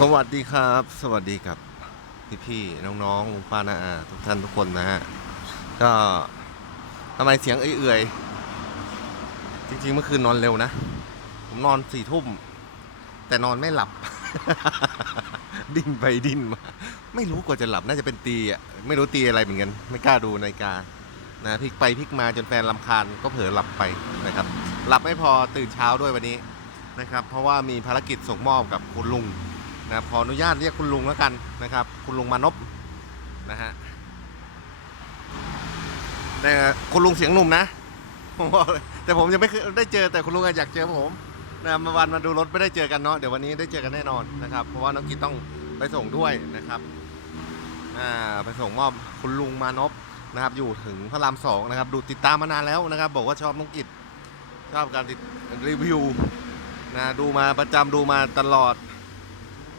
สวัสดีครับ สวัสดีกับพี่พี่ๆน้องๆลุงป้านาอาทุกท่านทุกคนนะฮะ ก็ทำไมเสียงเอื่อยๆจริงๆเมื่อคืนนอนเร็วนะ ผมนอนสี่ทุ่ม แต่นอนไม่หลับ ดิ้นไปดิ้นมา ไม่รู้กว่าจะหลับน่าจะเป็นตีอะไม่รู้ตีอะไรเหมือนกัน ไม่กล้าดูนาฬิกานะพลิกไปพลิกมาจนแฟนลำคาญก็เผลอหลับไปนะครับ หลับไม่พอตื่นเช้าด้วยวันนี้นะครับ เพราะว่ามีภารกิจส่งมอบกับคุณลุง นะขออนุญาตเรียกคุณลุงแล้วกันนะครับ คุณลุงมานพนะฮะแต่คุณลุงเสียงหนุ่มนะผมบอกเลยแต่ผมยังไม่เคยได้เจอแต่คุณลุงอยากเจอผมนะมาวันมาดูรถไม่ได้เจอกันเนาะเดี๋ยววันนี้ได้เจอกันแน่นอนนะครับ เพราะว่าน้องกิตต้องไปส่งด้วยนะครับอ่าไปส่งมอบคุณลุงมานพนะครับ อยู่ถึงพระรามสองนะครับ ดูติดตามมานานแล้วนะครับ บอกว่าชอบน้องกิตชอบการติดรีวิวนะดูมาประจำดูมาตลอด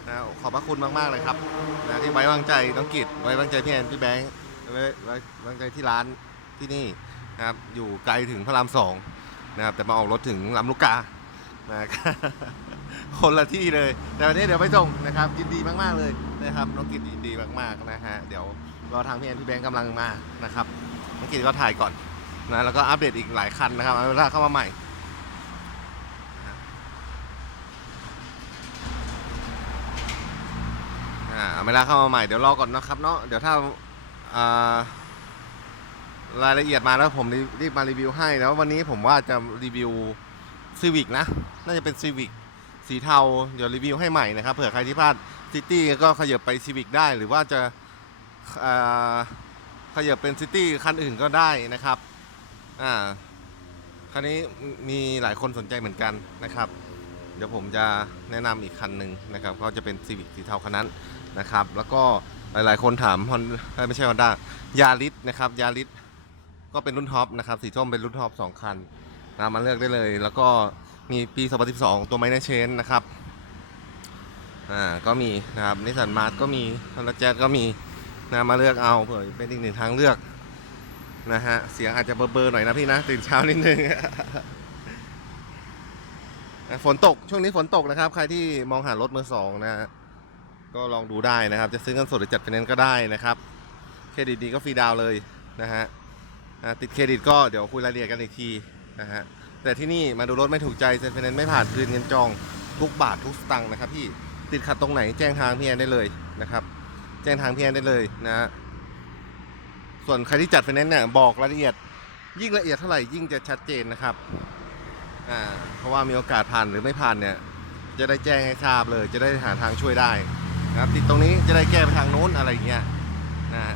นะขอบพระคุณมากๆเลยครับนะที่ไว้วางใจน้องกิจไว้วางใจพี่แอนพี่แบงค์ไว้ไว้วางใจที่ร้านที่นี่นะครับอยู่ไกลถึงพระรามสองนะครับแต่มาออกรถถึงลำลูกกานะคนละที่เลย แต่วันนี้เดี๋ยวไปส่งนะครับยินดีมากๆเลยนะครับน้องกิจยินดีมากๆนะฮะเดี๋ยวรอทางพี่แอนพี่แบงค์กำลังมานะครับน้องกิจก็ถ่ายก่อนนะแล้วก็อัปเดตอีกหลายคันนะครับเอาเวลาเข้ามาใหม่ อ่าเวลาเข้ามาใหม่เดี๋ยวรอก่อนนะครับเนาะเดี๋ยวถ้าอ่ารายละเอียดมาแล้วผมรีบมารีวิวให้แล้ววันนี้ผมว่าจะรีวิวซีวิกนะ น่าจะเป็นซีวิกสีเทา เดี๋ยวรีวิวให้ใหม่นะครับเผื่อใครที่พลาดซิตี้ก็ขยับไปซีวิกได้ หรือว่าจะขยับเป็นซิตี้คันอื่นก็ได้นะครับอ่าคันนี้มีหลายคนสนใจเหมือนกันนะครับ เดี๋ยวผมจะแนะนำอีกคันหนึ่งนะครับ ก็จะเป็นซีวิกสีเทาคันนั้น นะครับ แล้วก็หลายๆ คนถามฮอนไม่ใช่ฮอนด้ายาริสนะครับยาริสก็เป็นรุ่นท็อปนะครับสีส้มเป็นรุ่นท็อปสองคันนะมาเลือกได้เลย แล้วก็มีปี 2012 ตัวไมเนเชนนะครับอ่าก็มีนะครับนิสสันมาร์ก็มีฮอนด้าแจ๊ก็มีนะมาเลือกเอาเผื่อเป็นอีกหนึ่งทางเลือกนะฮะเสียงอาจจะเบอร์ๆหน่อยนะพี่นะตื่นเช้านิดนึงฝนตกช่วงนี้ฝนตกนะครับ ใครที่มองหารถมือสองนะฮะ ก็ลองดูได้นะครับ จะซื้อเงินสดหรือจัดไฟแนนซ์ก็ได้นะครับ เครดิตดีก็ฟรีดาวเลยนะฮะติดเครดิตก็เดี๋ยวคุยรายละเอียดกันอีกทีนะฮะแต่ที่นี่มาดูรถไม่ถูกใจเซ็นไฟแนนซ์ไม่ผ่านคืนเงินจองทุกบาททุกสตังค์นะครับพี่ติดขัดตรงไหนแจ้งทางพี่แอนได้เลยนะครับ แจ้งทางพี่แอนได้เลยนะฮะส่วนใครที่จัดไฟแนนซ์เนี่ยบอกรายละเอียดยิ่งละเอียดเท่าไหร่ยิ่งจะชัดเจนนะครับอ่าเพราะว่ามีโอกาสผ่านหรือไม่ผ่านเนี่ยจะได้แจ้งให้ทราบเลย จะได้หาทางช่วยได้ นะครับ ติดตรงนี้จะได้แก้ไปทางโน้นอะไรอย่างเงี้ยนะฮะ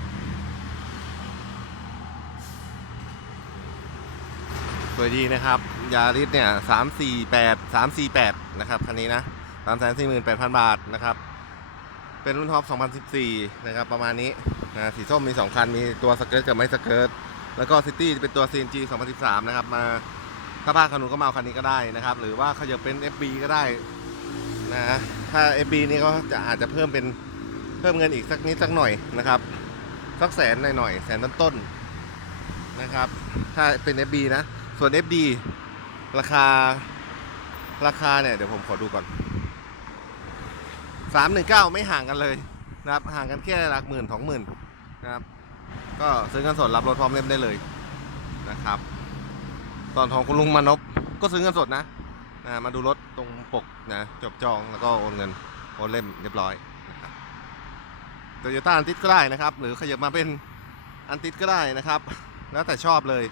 สวยดีนะครับยาริสเนี่ยสามสี่แปดสามสี่แปดนะครับคันนี้นะสามแสนสี่หมื่นแปดพันบาทนะครับ เป็นรุ่นท็อป2014นะครับ ประมาณนี้นะสีส้มมี2คัน มีตัวสเกิร์ตกับไม่สเกิร์ตแล้วก็ซิตี้เป็นตัว CNG 2013 นะครับ มาถ้าภาคขนุนก็มาเอาคันนี้ก็ได้นะครับ หรือว่าเขยับเป็น FB ก็ได้ นะถ้า FB นี้ก็จะอาจจะเพิ่มเป็นเพิ่มเงินอีกสักนิดสักหน่อยนะครับสักแสนหน่อยๆแสนต้นๆนะครับ ถ้าเป็น FB นะ ส่วน FD ราคาราคาเนี่ย เดี๋ยวผมขอดูก่อน 319 ไม่ห่างกันเลยนะครับ ห่างกันแค่หลักหมื่นสองหมื่นนะครับ ก็ซื้อเงินสดรับรถพร้อมเล่มได้เลยนะครับ ตอนของคุณลุงมานพก็ซื้อเงินสดนะอ่ามาดูรถ ตรงปกนะจบจองแล้วก็โอนเงินโอนเล่มเรียบร้อยนะครับโตโยต้าอันติดก็ได้นะครับ หรือขยับมาเป็นอันติดก็ได้นะครับ แล้วแต่ชอบเลย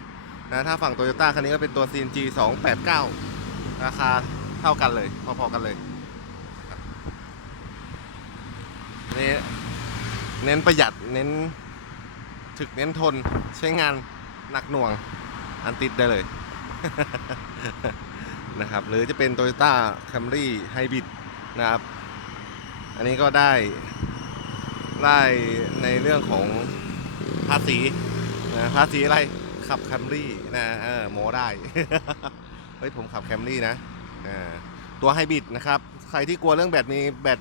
นะถ้าฝั่งโตโยต้าคันนี้ก็เป็นตัว CNG 289 ราคาเท่ากันเลยพอๆกันเลยนี่เน้นประหยัดเน้นถึกเน้นทนใช้งานหนักหน่วงอันติดได้เลย นะครับ หรือจะเป็น Toyota Camry Hybrid นะครับ อันนี้ก็ได้ได้ในเรื่องของภาษีนะภาษีอะไรขับ Camry นะเออโมได้ เฮ้ยผมขับ Camry นะอ่าตัวไฮบริดนะครับ ใครที่กลัวเรื่องแบตมีแบต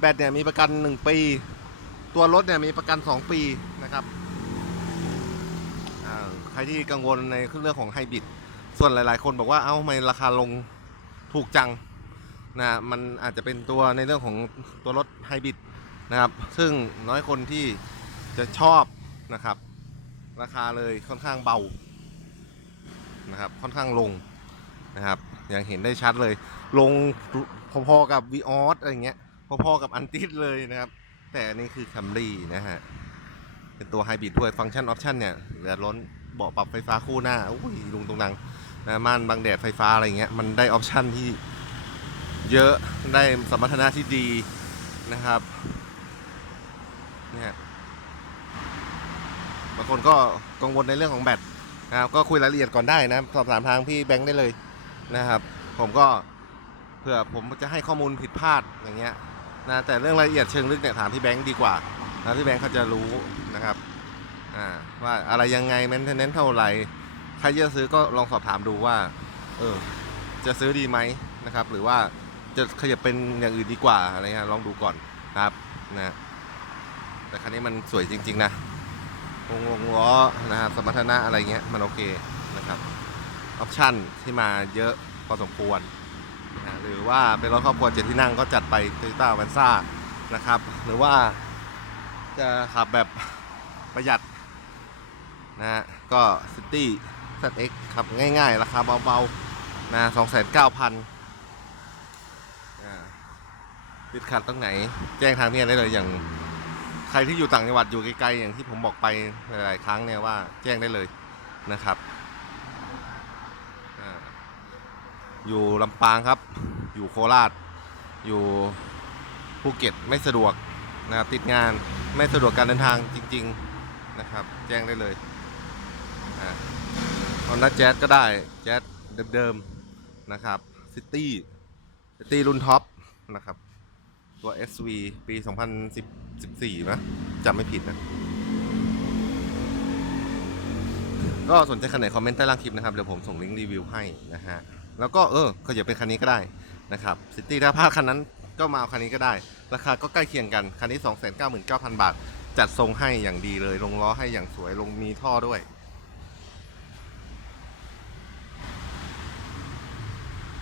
แบตเนี่ยมีประกัน 1 ปี ตัวรถเนี่ยมีประกัน 2 ปีนะครับใครที่กังวลในเรื่องของไฮบริด ส่วนหลาย ๆ คนบอกว่าเอ้าทำไมราคาลงถูกจังนะมันอาจจะเป็นตัวในเรื่องของตัวรถไฮบริดนะครับ ซึ่งน้อยคนที่จะชอบนะครับ ราคาเลยค่อนข้างเบานะครับ ค่อนข้างลงนะครับ อย่างเห็นได้ชัดเลย ลงพอๆกับวีออสอะไรเงี้ยพอๆกับอันติสเลยนะครับ แต่อันนี่คือคัมรี่นะฮะ เป็นตัวไฮบริดด้วยฟังก์ชันออปชันเนี่ยเหลือล้น เบาะปรับไฟฟ้าคู่หน้าอุ้ยลุงตรงนังนะม่านบังแดดไฟฟ้าอะไรเงี้ยมันได้ออปชันที่เยอะได้สมรรถนะที่ดีนะครับเนี่ยบางคนก็กังวลในเรื่องของแบตนะครับก็คุยรายละเอียดก่อนได้นะสอบถามทางพี่แบงค์ได้เลยนะครับ ผมก็เผื่อผมจะให้ข้อมูลผิดพลาดอย่างเงี้ยนะแต่เรื่องรายละเอียดเชิงลึกเนี่ยถามพี่แบงค์ดีกว่านะพี่แบงค์เขาจะรู้นะครับ อ่าว่าอะไรยังไงแมนเทนเนนเท่าไหร่ใครจะซื้อก็ลองสอบถามดูว่า เออ จะซื้อดีไหมนะครับ หรือว่าจะขยับเป็นอย่างอื่นดีกว่าอะไรเงี้ยลองดูก่อนครับนะแต่คันนี้มันสวยจริง ๆ นะวงวงล้อนะครับสมรรถนะอะไรเงี้ยมันโอเคนะครับออปชั่นที่มาเยอะพอสมควรนะหรือว่าเป็นรถครอบครัวเจ็ดที่นั่งก็จัดไป Toyota a v a n z a นะครับ หรือว่าจะขับแบบประหยัด นะฮะก็ City ZX ขับง่ายๆ ราคาเบาๆนะ29,000อ่าพันติดขัดตรงไหน แจ้งทางเนี่ยได้เลยอย่างใครที่อยู่ต่างจังหวัดอยู่ไกลๆ อย่างที่ผมบอกไปหลายๆครั้งเนี่ยว่าแจ้งได้เลยนะครับอาอยู่ลำปางครับ อยู่โคราช อยู่ภูเก็ตไม่สะดวกนะครับติดงานไม่สะดวกการเดินทางจริง ๆนะครับ แจ้งได้เลย ตอนนั้นแจ๊สก็ได้แจ๊สเดิมๆนะครับซิตี้ซิตี้รุ่นท็อปนะครับ ตัว SV ปี 2014นะจำไม่ผิดนะ ก็สนใจคันไหนคอมเมนต์ใต้ล่างคลิปนะครับ เดี๋ยวผมส่งลิงก์รีวิวให้นะฮะ แล้วก็เออก็อย่าเป็นคันนี้ก็ได้นะครับซิตี้ถ้าพลาดคันนั้นก็มาเอาคันนี้ก็ได้ ราคาก็ใกล้เคียงกัน คันนี้ 299,000 บาท จัดทรงให้อย่างดีเลย ลงล้อให้อย่างสวย ลงมีท่อด้วย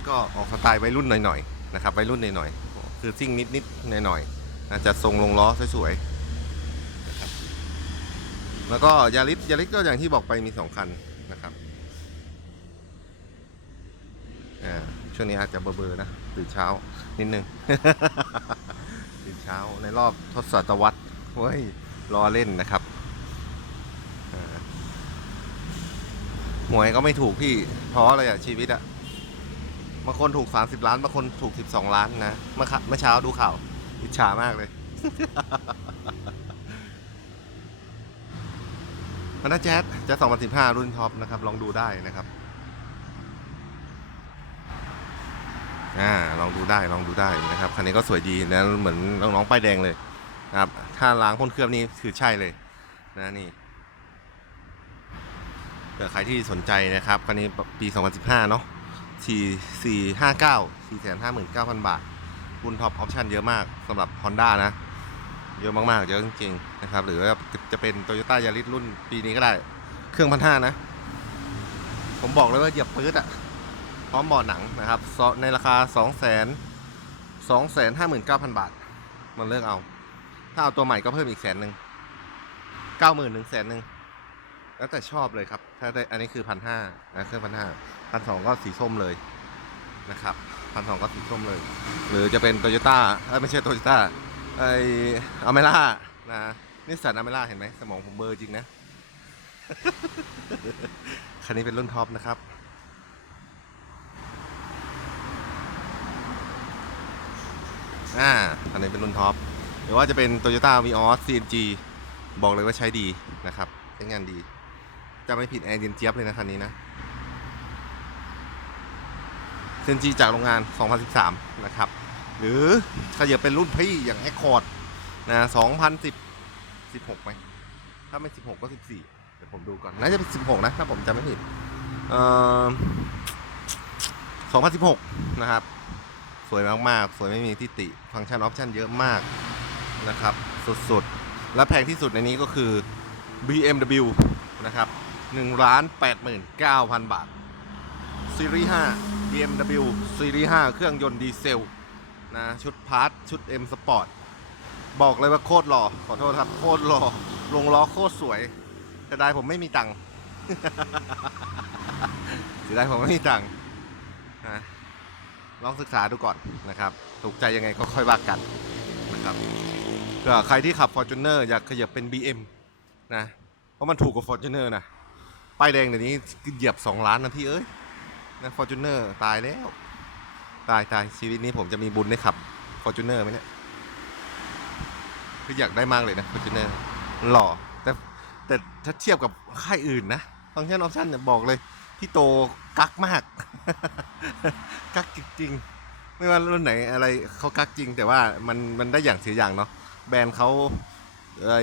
ก็ออกสไตล์วัยรุ่นหน่อยๆนะครับวัยรุ่นหน่อยๆคือซิ่งนิดๆหน่อยๆนะจัดทรงลงล้อสวยๆนะครับแล้วก็ยาริสยาริสก็อย่างที่บอกไปมีสองคันนะครับช่วงนี้อาจจะเบลอๆนะตื่นเช้านิดนึงตื่นเช้าในรอบทศวรรษเว้ยรอเล่นนะครับหวยก็ไม่ถูกพี่เพราะอะไรอะชีวิตอะ บางคนถูก 30 ล้านบางคนถูก 12 ล้านนะ เมื่อเมื่อเช้าดูข่าว อิจฉามากเลย มันน่าแจ๊สแจ๊ส2015รุ่นท็อปนะครับ ลองดูได้นะครับ อ่า ลองดูได้ ลองดูได้นะครับ คันนี้ก็สวยดีนะ เหมือนน้องๆป้ายแดงเลยนะครับ ถ้าล้างพ่นเคลือบนี่คือใช่เลย นะนี่เผื่อใครที่สนใจนะครับ คันนี้ปี 2015 เนาะ สี่สี่ห้าเก้าสี่แสนห้าหมื่นเก้าพันบาทรุ่นท็อปออปชันเยอะมากสำหรับ Honda นะ เยอะมาก ๆ เยอะจริง ๆ นะครับ หรือว่าจะเป็น Toyota Yaris รุ่นปีนี้ก็ได้ เครื่องพันห้านะ ผมบอกเลยว่าเหยียบปื๊ดอะพร้อมเบาะหนังนะครับ ในราคาสองแสนสองแสนห้าหมื่นเก้าพันบาท มันเลือกเอา ถ้าเอาตัวใหม่ก็เพิ่มอีกแสนหนึ่งเก้าหมื่นหนึ่งแสนหนึ่ง แล้วแต่ชอบเลยครับ ถ้าได้อันนี้คือพันห้านะเครื่องพันห้าพันสองก็สีส้มเลยนะครับพันสองก็สีส้มเลย หรือจะเป็นโตโยต้าไม่ใช่โตโยต้าไออเมร่านะนิสสันอเมร่าเห็นไหมสมองผมเบอร์จริงนะคันนี้เป็นรุ่นท็อปนะครับอ่าคันนี้เป็นรุ่นท็อป หรือว่าจะเป็น Toyota Vios CNG บอกเลยว่าใช้ดีนะครับ ใช้งานดี จะไม่ผิดแอร์เย็นเจี๊ยบเลยนะคันนี้นะ CNG จากโรงงาน 2013 นะครับ หรือขยับเป็นรุ่นพี่อย่าง Accord นะ2010 16ไหมถ้าไม่ 16 ก็ 14 เดี๋ยวผมดูก่อน น่าจะเป็น 16 นะ ถ้าผมจำไม่ผิดเอ่อ2016 นะครับ สวยมาก ๆ สวยไม่มีที่ติ ฟังก์ชันออปชันเยอะมากนะครับ สุด ๆ และแพงที่สุดในนี้ก็คือ BMW นะครับ 1ล้าน89,000 บาทซีรีส์5 BMW ซีรีส์5เครื่องยนต์ดีเซลนะชุดพาร์ทชุด M Sport บอกเลยว่าโคตรหล่อขอโทษครับโคตรหล่อลงล้อโคตรสวยแต่ได้ผมไม่มีตังค์เสียดายผมไม่มีตังค์นะลองศึกษาดูก่อนนะครับ ถูกใจยังไงก็ค่อยว่ากันนะครับเผื่อใครที่ขับ Fortuner อยากขยับเป็น BM นะ เพราะมันถูกกว่า Fortuner นะ ป้ายแดงเดี๋ยวนี้เหยียบ 2 ล้านนะพี่เอ้ยนะ Fortuner ตายแล้ว ตายตายชีวิตนี้ผมจะมีบุญได้ขับ Fortuner ไหมเนี่ยคืออยากได้มากเลยนะ Fortuner มันหล่อแต่แต่ถ้าเทียบกับค่ายอื่นนะฟังก์ชันออปชั่นเนี่ยบอกเลยพี่โตกักมาก กักจริงๆไม่ว่ารุ่นไหนอะไรเขากักจริง แต่ว่ามันมันได้อย่างเสียอย่างเนาะแบรนด์เขาไอ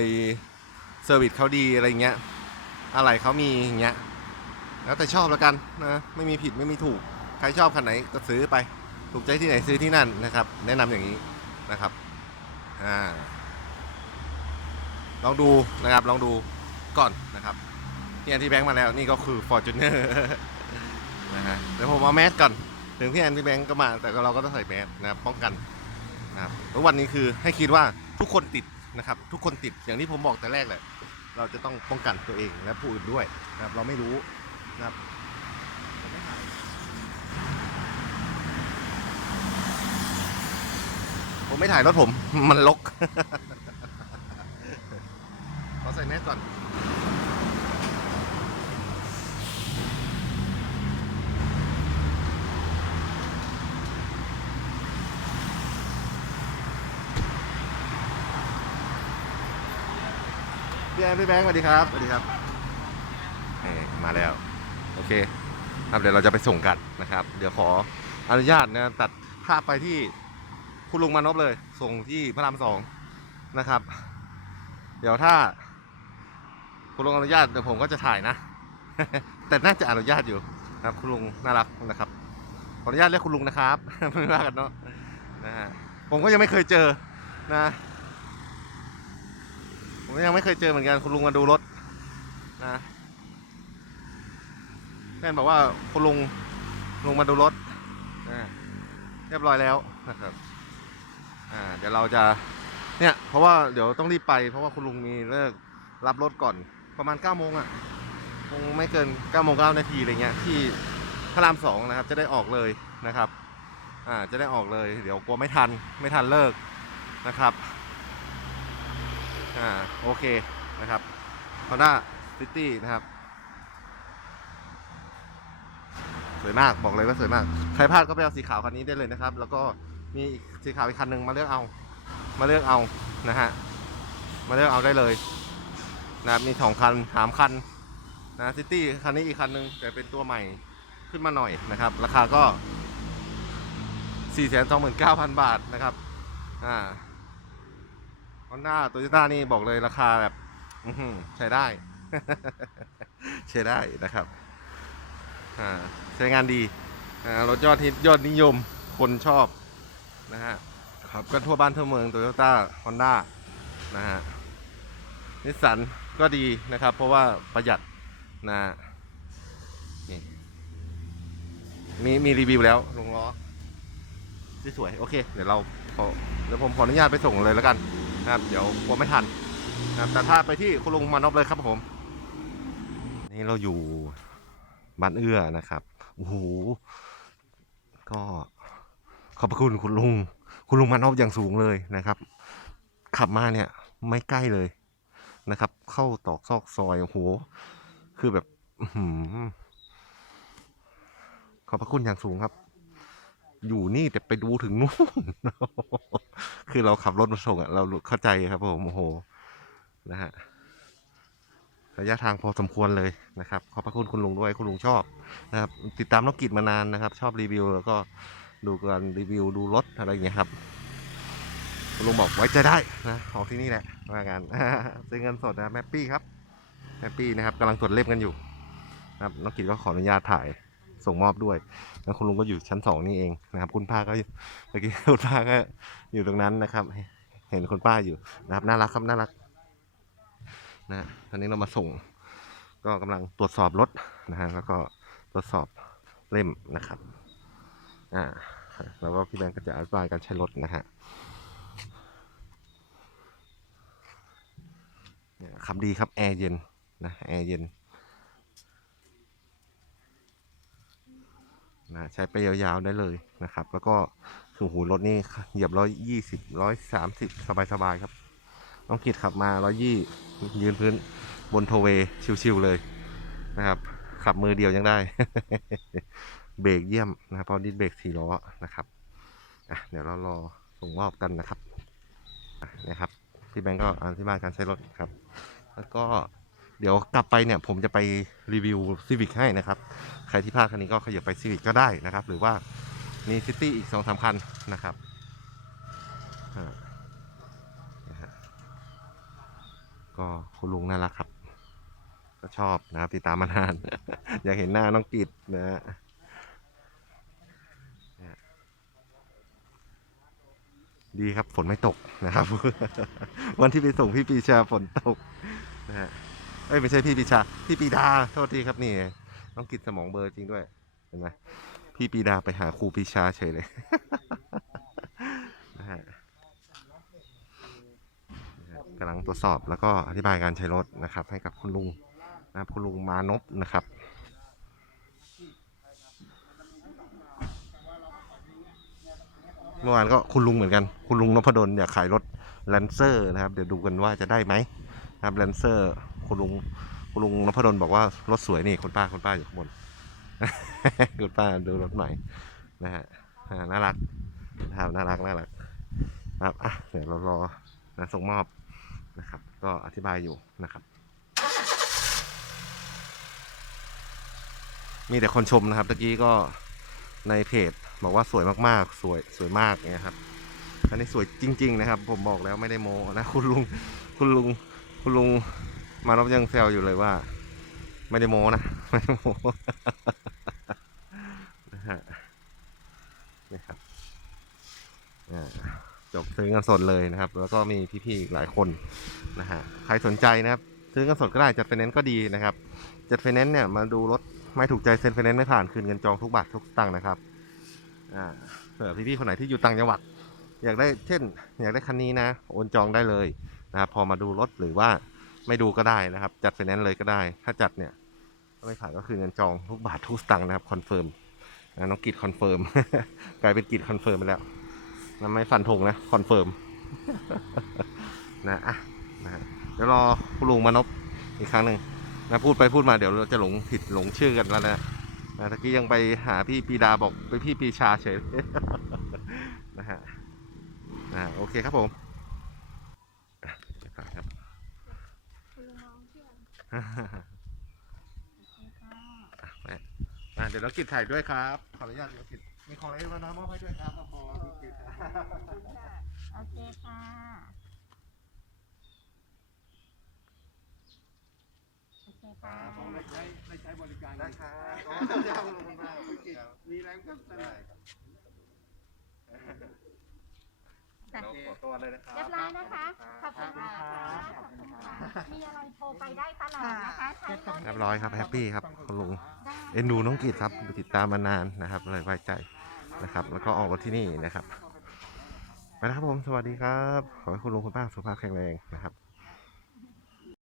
เซอร์วิสเขาดีอะไรเงี้ย อะไรเขามีอย่างเงี้ยแล้วแต่ชอบแล้วกันนะไม่มีผิดไม่มีถูก ใครชอบคันไหนก็ซื้อไป ถูกใจที่ไหนซื้อที่นั่นนะครับ แนะนำอย่างนี้นะครับอ่าลองดูนะครับลองดูก่อนนะครับพี่แอนที่แบงค์มาแล้วนี่ก็คือ Fortuner นะฮะเดี๋ยวผมเอาแมสก่อน ถึงพี่แอนที่แบงค์ก็มา แต่เราก็ต้องใส่แมสนะครับป้องกันนะครับแล้ววันนี้คือให้คิดว่าทุกคนติดนะครับ ทุกคนติดอย่างที่ผมบอกแต่แรกแหละ เราจะต้องป้องกันตัวเองและผู้อื่นด้วยนะครับ เราไม่รู้นะครับผมไม่ถ่ายผมไม่ถ่ายรถผม มันลก ขอใส่แมสก่อน พี่แอนพี่แบงค์สวัสดีครับสวัสดีครับเอ่มาแล้ว โอเค ครับเดี๋ยวเราจะไปส่งกันนะครับ เดี๋ยวขออนุญาตนะตัดภาพไปที่คุณลุงมานพเลย ส่งที่พระรามสองนะครับ เดี๋ยวถ้า คุณลุงอนุญาตเดี๋ยวผมก็จะถ่ายนะ แต่น่าจะอนุญาตอยู่นะครับ คุณลุงน่ารักนะครับขออนุญาตเรียกคุณลุงนะครับไม่ว่ากันเนาะนะฮะผมก็ยังไม่เคยเจอนะ ผมยังไม่เคยเจอเหมือนกันคุณลุงมาดูรถนะแม่นบอกว่าคุณลุงลุงมาดูรถเรียบร้อยแล้วนะครับอ่าเดี๋ยวเราจะเนี่ยเพราะว่าเดี๋ยวต้องรีบไป เพราะว่าคุณลุงมีเลิกรับรถก่อนประมาณ9ก้าโมงอะคงไม่เกิน9ก้าโมงเก้านาทีอะไรเงี้ยที่พระรามสองนะครับจะได้ออกเลยนะครับอ่าจะได้ออกเลย เดี๋ยวกลัวไม่ทันไม่ทันเลิกนะครับ อ่าโอเคนะครับ Honda City นะครับ สวยมากบอกเลยว่าสวยมาก ใครพลาดก็ไปเอาสีขาวคันนี้ได้เลยนะครับ แล้วก็มีอีกสีขาวอีกคันหนึ่งมาเลือกเอา มาเลือกเอานะฮะมาเลือกเอาได้เลยนะครับมีสองคันสามคันนะซิตี้คันนี้อีกคันหนึ่งแต่เป็นตัวใหม่ขึ้นมาหน่อยนะครับ ราคาก็ 4 2 9 0 0 0 บาทนะครับ อ่า ฮอนด้าโตโยต้านี่บอกเลยราคาแบบใช้ได้ ใช้ได้นะครับใช้งานดีรถยอดฮิตยอดนิยมคนชอบนะฮะขับกันทั่วบ้านทั่วเมืองโตโยต้าฮอนด้านะฮะนิสสันก็ดีนะครับ เพราะว่าประหยัดนะนี่มีมีรีวิวแล้วลงล้อสวยโอเค เดี๋ยวเราขอเดี๋ยวผมขออนุญาตไปส่งเลยแล้วกัน นะครับเดี๋ยวกลัวไม่ทันนะครับแต่ถ้าไปที่คุณลุงมานพเลยครับผม นี่เราอยู่บ้านเอื้อนะครับโอ้โหก็ขอบพระคุณคุณลุง คุณลุงมานพอย่างสูงเลยนะครับ ขับมาเนี่ยไม่ใกล้เลยนะครับ เข้าตอกซอกซอยโอ้โหคือแบบขอบพระคุณอย่างสูงครับ อยู่นี่แต่ไปดูถึงนู่น คือเราขับรถมาส่งอะ เราเข้าใจครับผมโอ้โห นะฮะ ระยะทางพอสมควรเลยนะครับ ขอบพระคุณคุณลุงด้วย คุณลุงชอบนะครับ ติดตามน้องกิจมานานนะครับ ชอบรีวิว แล้วก็ดูการรีวิวดูรถอะไรอย่างเงี้ยครับ คุณลุงบอกไว้ใจได้นะออกที่นี่แหละว่ากันซื้อเงินสดนะแมปปี้ครับแมปปี้นะครับกำลังตรวจเล่มกันอยู่นะครับน้องกิจก็ขออนุญาตถ่าย ส่งมอบด้วยแล้วคุณลุงก็อยู่ชั้นสองนี่เองนะครับ คุณป้าก็เมื่อกี้คุณป้าก็อยู่ตรงนั้นนะครับ เห็นคุณป้าอยู่นะครับน่ารักครับน่ารักนะตอนนี้เรามาส่ง ก็กำลังตรวจสอบรถนะฮะแล้วก็ตรวจสอบเล่มนะครับอ่าแล้วก็พี่แบงค์ก็จะอธิบายการใช้รถนะฮะขับดีครับแอร์เย็นนะแอร์เย็น นะใช้ไปยาวๆได้เลยนะครับ แล้วก็คือหูรถนี่เหยียบร้อยยี่สิบร้อยสามสิบสบายๆครับ น้องกิดขับมาร้อยยี่ยืนพื้นบนโทเวชิวๆเลยนะครับ ขับมือเดียวยังได้ เบรกเยี่ยมนะครับพราะดิสเบรกสี่ล้อนะครับอะเดี๋ยวเรารอส่งมอบกันนะครับนะครับพี่แบงก์ก็อธิบายการใช้รถครับ แล้วก็ เดี๋ยวกลับไปเนี่ยผมจะไปรีวิวซีวิกให้นะครับ ใครที่พลาดคันนี้ก็ขยับไปซีวิกก็ได้นะครับ หรือว่ามีซิตี้อีกสองสามคันนะครับก็คุณลุงน่ารักครับ ก็ชอบนะครับติดตามมานาน อยากเห็นหน้าน้องกิดนะฮะดีครับฝนไม่ตกนะครับ วันที่ไปส่งพี่ปีชาฝนตกนะฮะ เอ้ยไม่ใช่พี่ปีชา พี่ปีดา โทษทีครับนี่น้องกิดสมองเบอร์จริงด้วย เห็นไหมพี่ปีดาไปหาครูปีชาเฉยเลยนะฮะกำลังตรวจสอบแล้วก็อธิบายการใช้รถนะครับ ให้กับคุณลุงนะคุณลุงมานพนะครับเมื่อวานก็คุณลุงเหมือนกัน คุณลุงนพดลอยากขายรถแลนเซอร์นะครับ เดี๋ยวดูกันว่าจะได้ไหมนะครับแลนเซอร์ คุณลุงคุณลุงนพดลบอกว่ารถสวยนี่คุณป้าคุณป้าอยู่ข้างบนคุณป้าดูรถใหม่นะฮะน่ารักนะครับน่ารักน่ารักครับอะเดี๋ยวเรารอนะส่งมอบนะครับ ก็อธิบายอยู่นะครับ มีแต่คนชมนะครับตะกี้ก็ในเพจบอกว่าสวยมากๆ สวยสวยมากเนี่ยครับอันนี้สวยจริง ๆ นะครับ ผมบอกแล้วไม่ได้โมนะคุณลุงคุณลุงคุณลุง มารบยังแซวอยู่เลยว่า ไม่ได้โมนะไม่ได้โมนะฮะนี่ครับอ่าจบซื้อเงินสดเลยนะครับ แล้วก็มีพี่ๆอีกหลายคนนะฮะใครสนใจนะครับซื้อเงินสดก็ได้จัดไฟแนนซ์ก็ดีนะครับจัดไฟแนนซ์เนี่ยมาดูรถไม่ถูกใจเซ็นไฟแนนซ์ไม่ผ่านคืนเงินจองทุกบาททุกสตังค์นะครับอ่าเผื่อพี่ๆคนไหนที่อยู่ต่างจังหวัด อยากได้เช่น อยากได้คันนี้นะ โอนจองได้เลยนะครับพอมาดูรถหรือว่า ไม่ดูก็ได้นะครับ จัดไฟแนนซ์เลยก็ได้ ถ้าจัดเนี่ยไม่ผ่านก็คือเงินจองทุกบาททุกสตังค์นะครับคอนเฟิร์มน้องกิดคอนเฟิร์มกลายเป็นกิดคอนเฟิร์มไปแล้วนะไม่ฟันธงนะคอนเฟิร์มนะอะนะฮะเดี๋ยวรอคุณลุงมานพอีกครั้งหนึ่งนะพูดไปพูดมาเดี๋ยวเราจะหลงผิดหลงชื่อกันแล้วนะนะตะกี้ยังไปหาพี่ปีดาบอกไปพี่ปีชาเฉยนะฮะนะโอเคครับผมอะเดี๋ยวก่อนครับ มามาเดี๋ยวเรากิดถ่ายด้วยครับ ขออนุญาตเดี๋ยวกิดมีของอะไรมาน้มอบให้ด้วยครับพอพี่กิดโอเคค่ะโอเคค่ะได้ใช้ได้ใช้บริการได้ครับโอ้ยยาวลงมาพี่กิดมีแรงก็สได้นับครับ เราขอตัวเลยนะครับ เรียบร้อยนะคะ ขอบคุณมากค่ะขอบคุณค่ะมีอะไรโทรไปได้ตลอดนะคะใช้รถเรียบร้อยครับแฮปปี้ครับคุณลุงได้เอ็นดูน้องกีดครับติดตามมานานนะครับเลยไว้ใจนะครับ แล้วก็ออกรถที่นี่นะครับไปแล้วครับผมสวัสดีครับ ขอให้คุณลุงคุณป้าสุขภาพแข็งแรงนะครับ